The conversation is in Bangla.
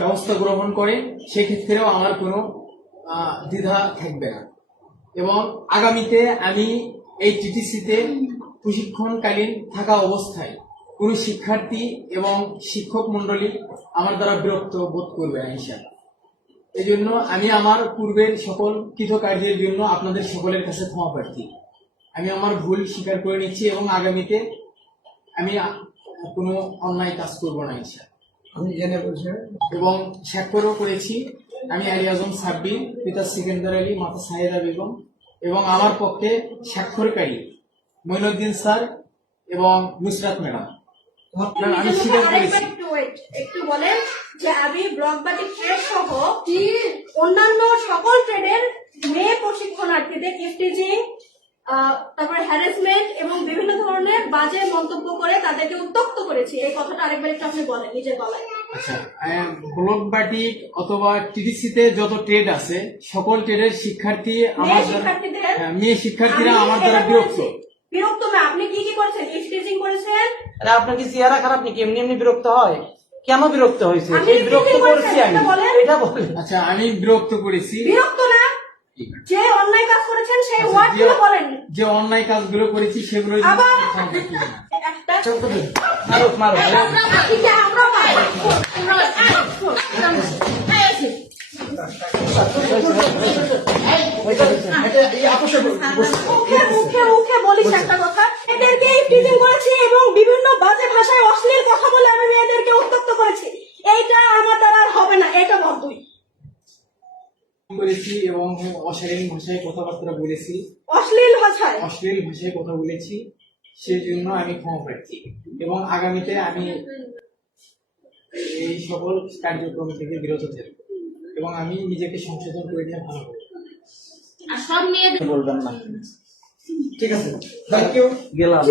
ব্যবস্থা গ্রহণ করে সেক্ষেত্রেও আমার কোনো দ্বিধা থাকবে না। এবং আগামীতে আমি এই টিটিসিতে প্রশিক্ষণকালীন থাকা অবস্থায় কোন শিক্ষার্থী এবং শিক্ষক মন্ডলী আমার দ্বারা বিরক্ত বোধ করবে না ইনশাআল্লাহ। এই জন্য আমি আমার পূর্বের সকল কৃতকার্যের জন্য আপনাদের সকলের কাছে ক্ষমা প্রার্থী। আমি আমার ভুল স্বীকার করে নিচ্ছি এবং আগামীতে আমি কোনো অন্যায় কাজ করবো না ইনশাআল্লাহ। এবং স্বাক্ষরও করেছি আমি আলী আজম সাব্বির, পিতা সিকান্দার আলী, মাতা সাহেদা বেগম এবং আমার পক্ষে স্বাক্ষরকারী মঈনুদ্দিন স্যার এবং নুসরাত ম্যাডাম। আমি স্বীকার করেছি। একটু বলেন যে আমি ব্লক বাটিক ট্রেড সহ অন্যান্য সকল ট্রেডের মেয়ে প্রশিক্ষণার্থীদের ইফটিজিং, তারপরে হ্যারাসমেন্ট এবং বিভিন্ন ধরনের বাজে মন্তব্য করে তাদেরকে উত্ত্যক্ত করেছি। এই কথাটা আরেকবার একটু আপনি বলেন নিজের গলায়। আচ্ছা, ব্লক বাটিক অথবা টিডিসিতে যত ট্রেড আছে সকল ট্রেডের শিক্ষার্থী মেয়ে শিক্ষার্থীরা আমার দ্বারা বিরক্ত। না, আপনি কি কি করেছেন? ইফটিজিং করেছেন। আরে আপনার কি চেহারা খারাপ নাকি? এমনি এমনি বিরক্ত হয়? কেন বিরক্ত হয়েছে? এই বিরক্ত করেছি আমি, এটা বলেন। আচ্ছা, আমি বিরক্ত করেছি। বিরক্ত না, যে অন্যায় কাজ করেছেন সেই ওয়ার্ডগুলো বলেন। যে অন্যায় কাজগুলো করেছি সেগুলো মারো মুখে বলিস একটা কথা। এদেরকে ইফটিজিং করেছি এবং বিভিন্ন বাজে ভাষায় অশ্লীল কথা বলে আমি মেয়েদেরকে উত্ত্যক্ত করেছি। এইটা আমার দ্বারা আর হবে না, এটা বল তুই। করেছি এবং অশালীন ভাষায় কথাবার্তা বলেছি, অশ্লীল ভাষায় কথা বলেছি, সেই জন্য আমি ক্ষমা প্রার্থী। এবং আগামীতে আমি এই সকল কার্যক্রম থেকে বিরত থাকবো এবং আমি নিজেকে সংশোধন করে নিয়ে ভালো করবো। বলবেন না, ঠিক আছে, থ্যাংক ইউ। গেলাম।